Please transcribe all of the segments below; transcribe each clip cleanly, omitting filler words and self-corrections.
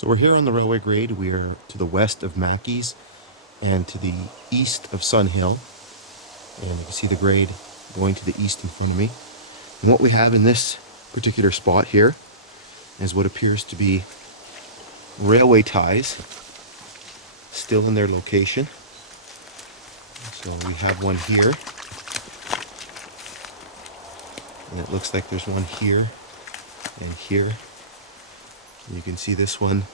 So we're here on the railway grade. We are to the west of Mackies and to the east of Sun Hill. And you can see the grade going to the east in front of me. And what we have in this particular spot here is what appears to be railway ties still in their location. So we have one here. And it looks like there's one here and here. And you can see this one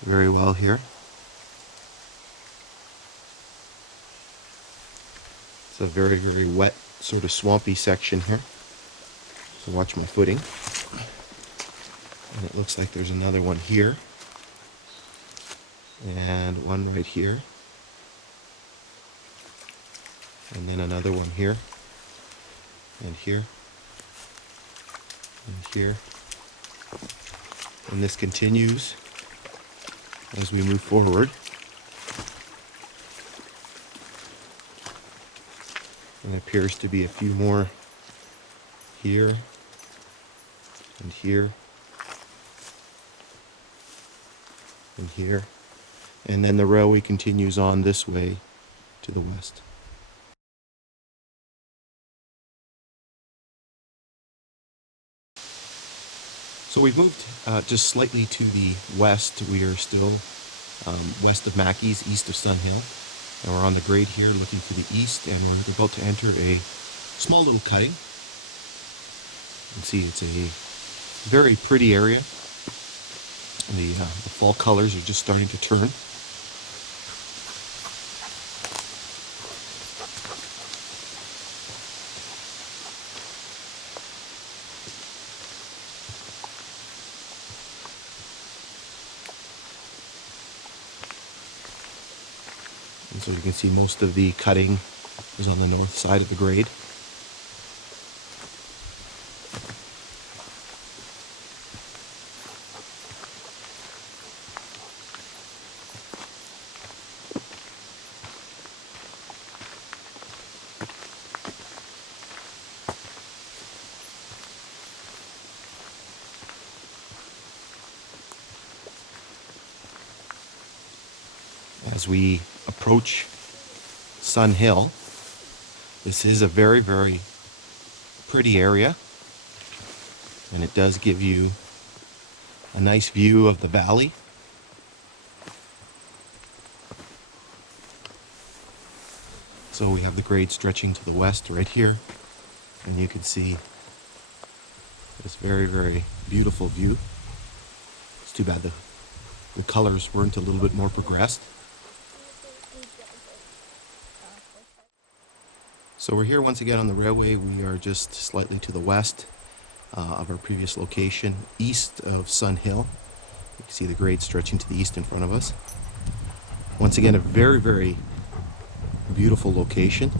very well here. It's a very, very wet, sort of swampy section here. So watch my footing. And it looks like there's another one here. And one right here. And then another one here. And here. And here. And this continues as we move forward. And there appears to be a few more here and here and here. And then the railway continues on this way to the west. So we've moved just slightly to the west. We are still west of Mackies, east of Sun Hill. And we're on the grade here looking to the east, and we're about to enter a small little cutting. You can see it's a very pretty area. And the fall colors are just starting to turn. And so you can see most of the cutting is on the north side of the grade. As we approach Sun Hill, this is a very, very pretty area, and it does give you a nice view of the valley. So we have the grade stretching to the west right here, and you can see this very, very beautiful view. It's too bad the colors weren't a little bit more progressed. So we're here once again on the railway. We are just slightly to the west of our previous location, east of Sun Hill. You can see the grade stretching to the east in front of us. Once again, a very, very beautiful location.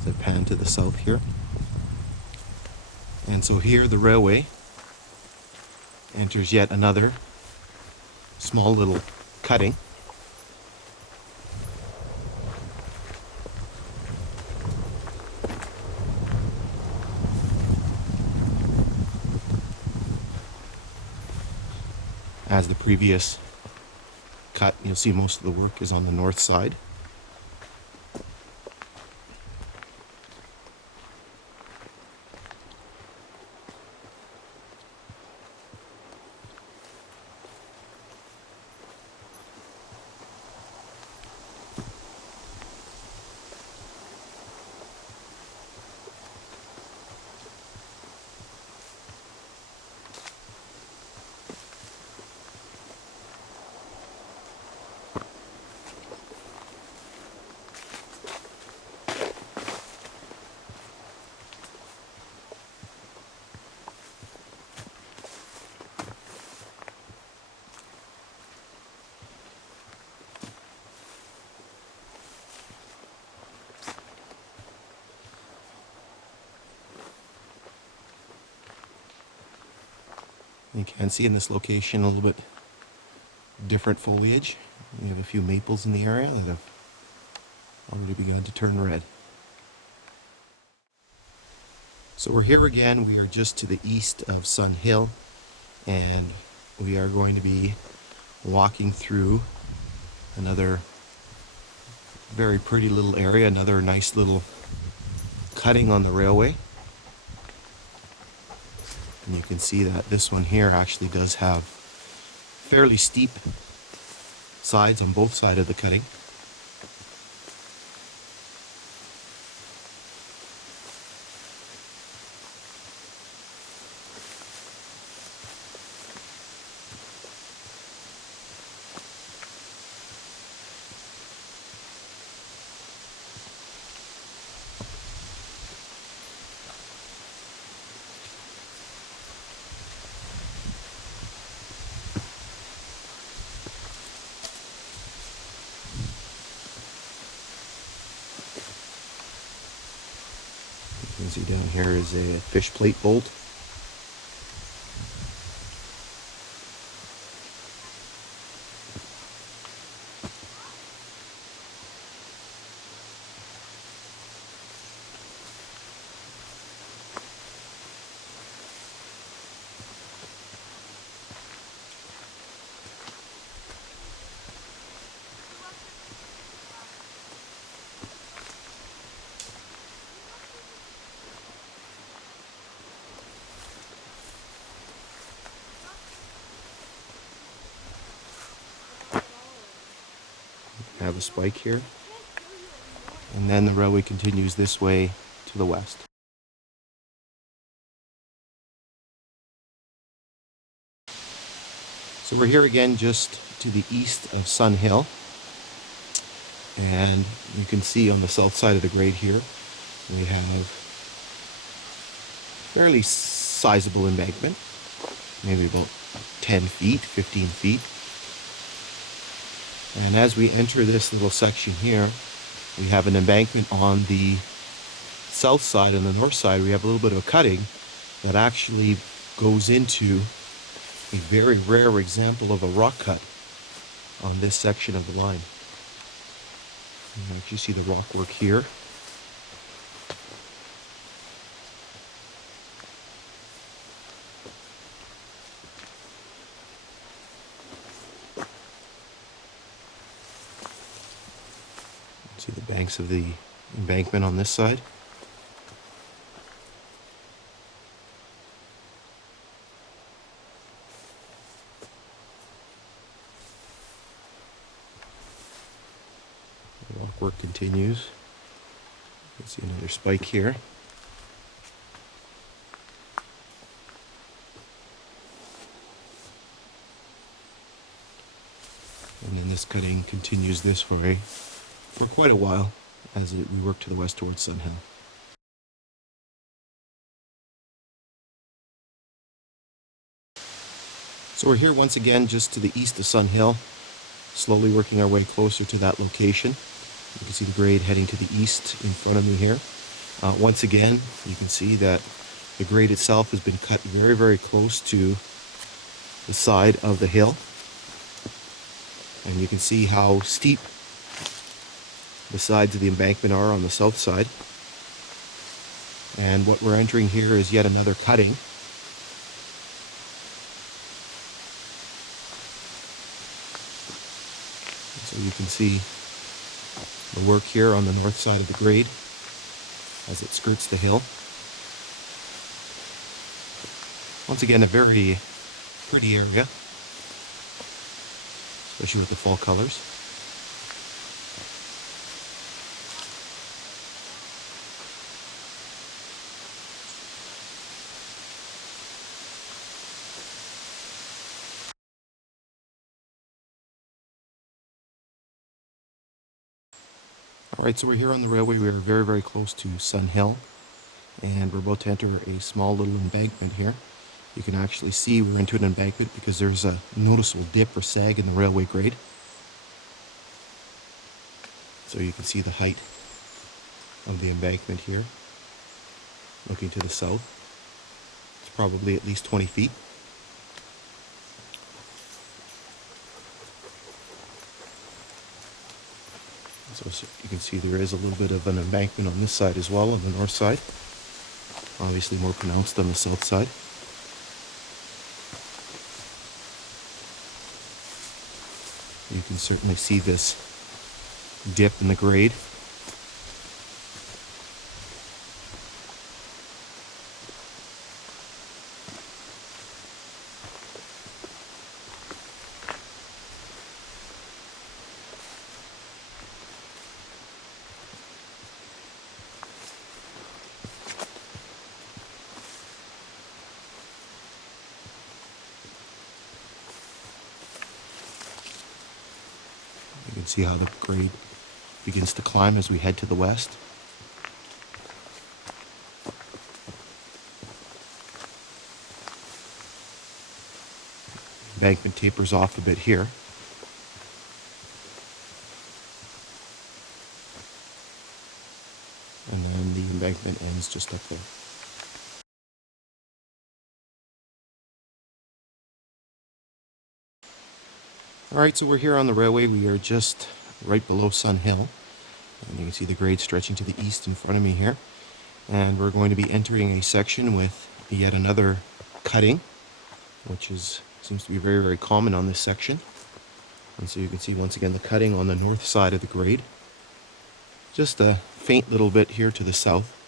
As I pan to the south here. And so here the railway enters yet another small little cutting. As the previous cut, you'll see most of the work is on the north side. You can see in this location a little bit different foliage. We have a few maples in the area that have already begun to turn red. So we're here again. We are just to the east of Sun Hill, and we are going to be walking through another very pretty little area, another nice little cutting on the railway. And you can see that this one here actually does have fairly steep sides on both sides of the cutting. You can see down here is a fish plate bolt. Have a spike here, and then the railway continues this way to the west. So we're here again just to the east of Sun Hill, and you can see on the south side of the grade here we have fairly sizable embankment, maybe about 10 feet, 15 feet. And as we enter this little section here, we have an embankment on the south side. On the north side, we have a little bit of a cutting that actually goes into a very rare example of a rock cut on this section of the line. You can actually see the rock work here. See the banks of the embankment on this side. The rock work continues. You can see another spike here. And then this cutting continues this way for quite a while as we work to the west towards Sun Hill. So we're here once again just to the east of Sun Hill, slowly working our way closer to that location. You can see the grade heading to the east in front of me here. Once again, you can see that the grade itself has been cut very, very close to the side of the hill. And you can see how steep the sides of the embankment are on the south side. And what we're entering here is yet another cutting. So you can see the work here on the north side of the grade as it skirts the hill. Once again, a very pretty area, especially with the fall colors. Alright, so we're here on the railway. We are very, very close to Sun Hill, and we're about to enter a small little embankment here. You can actually see we're into an embankment because there's a noticeable dip or sag in the railway grade. So you can see the height of the embankment here, looking to the south. It's probably at least 20 feet. So you can see there is a little bit of an embankment on this side as well, on the north side. Obviously more pronounced on the south side. You can certainly see this dip in the grade. You can see how the grade begins to climb as we head to the west. Embankment tapers off a bit here. And then the embankment ends just up there. Alright, so we're here on the railway. We are just right below Sun Hill. And you can see the grade stretching to the east in front of me here. And we're going to be entering a section with yet another cutting, which seems to be very, very common on this section. And so you can see once again the cutting on the north side of the grade. Just a faint little bit here to the south.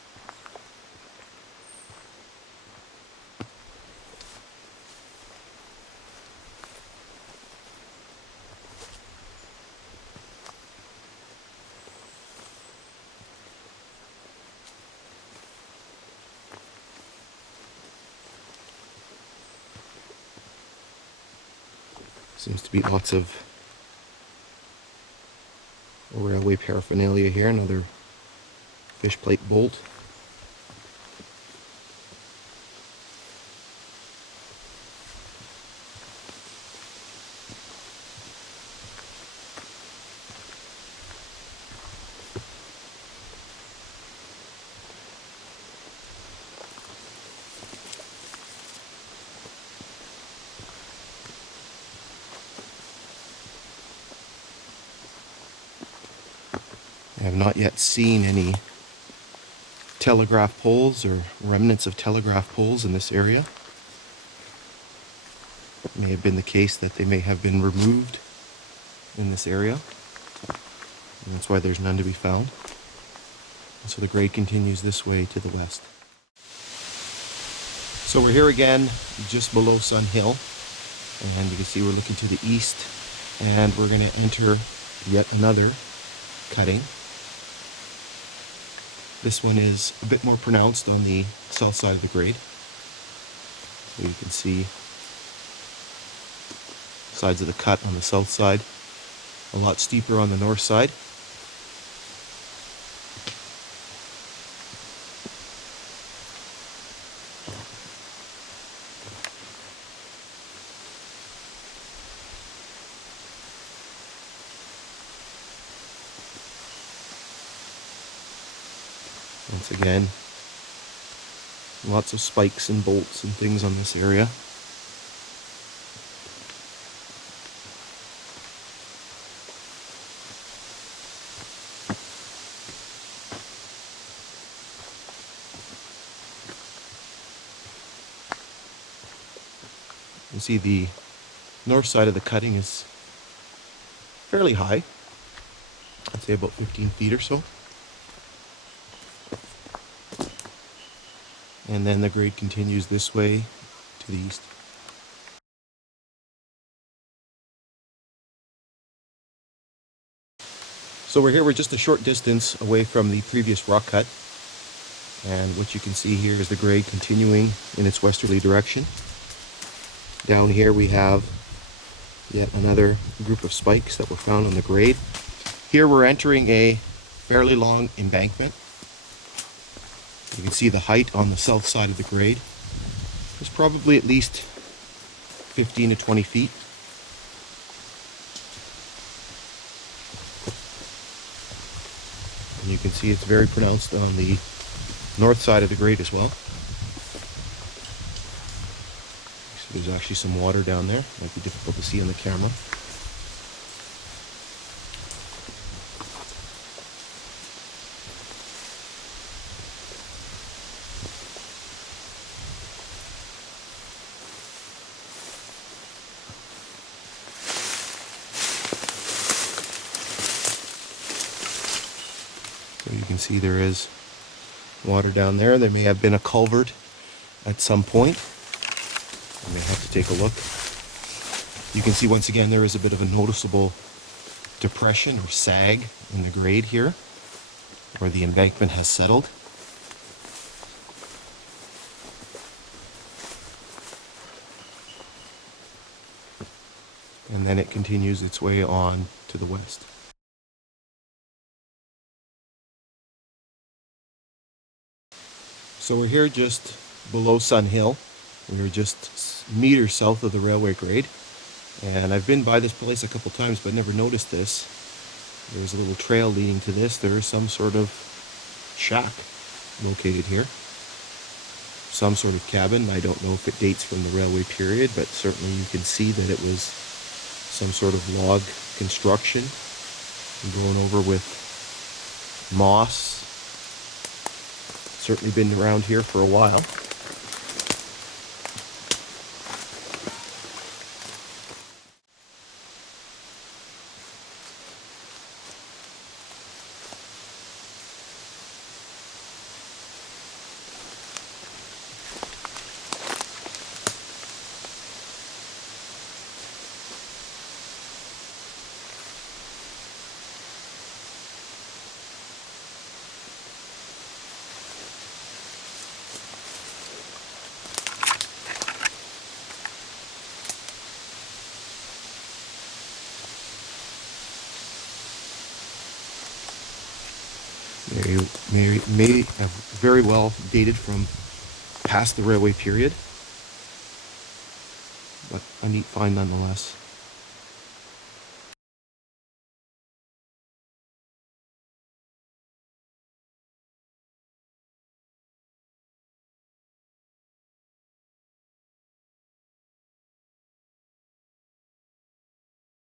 Seems to be lots of railway paraphernalia here. Another fish plate bolt. I have not yet seen any telegraph poles or remnants of telegraph poles in this area. It may have been the case that they may have been removed in this area, and that's why there's none to be found. And so the grade continues this way to the west. So we're here again just below Sun Hill, and you can see we're looking to the east, and we're going to enter yet another cutting. This one is a bit more pronounced on the south side of the grade. So you can see sides of the cut on the south side, a lot steeper on the north side. Once again, lots of spikes and bolts and things on this area. You see the north side of the cutting is fairly high. I'd say about 15 feet or so. And then the grade continues this way to the east. So we're just a short distance away from the previous rock cut. And what you can see here is the grade continuing in its westerly direction. Down here we have yet another group of spikes that were found on the grade. Here we're entering a fairly long embankment. You can see the height on the south side of the grade is probably at least 15 to 20 feet. And you can see it's very pronounced on the north side of the grade as well. So there's actually some water down there. Might be difficult to see on the camera. So you can see there is water down there. There may have been a culvert at some point. I may have to take a look. You can see once again there is a bit of a noticeable depression or sag in the grade here, where the embankment has settled. And then it continues its way on to the west. So we're here just below Sun Hill. We're just meters south of the railway grade. And I've been by this place a couple times but never noticed this. There's a little trail leading to this. There is some sort of shack located here. Some sort of cabin. I don't know if it dates from the railway period, but certainly you can see that it was some sort of log construction grown over with moss. Certainly been around here for a while. May have very well dated from past the railway period, but a neat find nonetheless.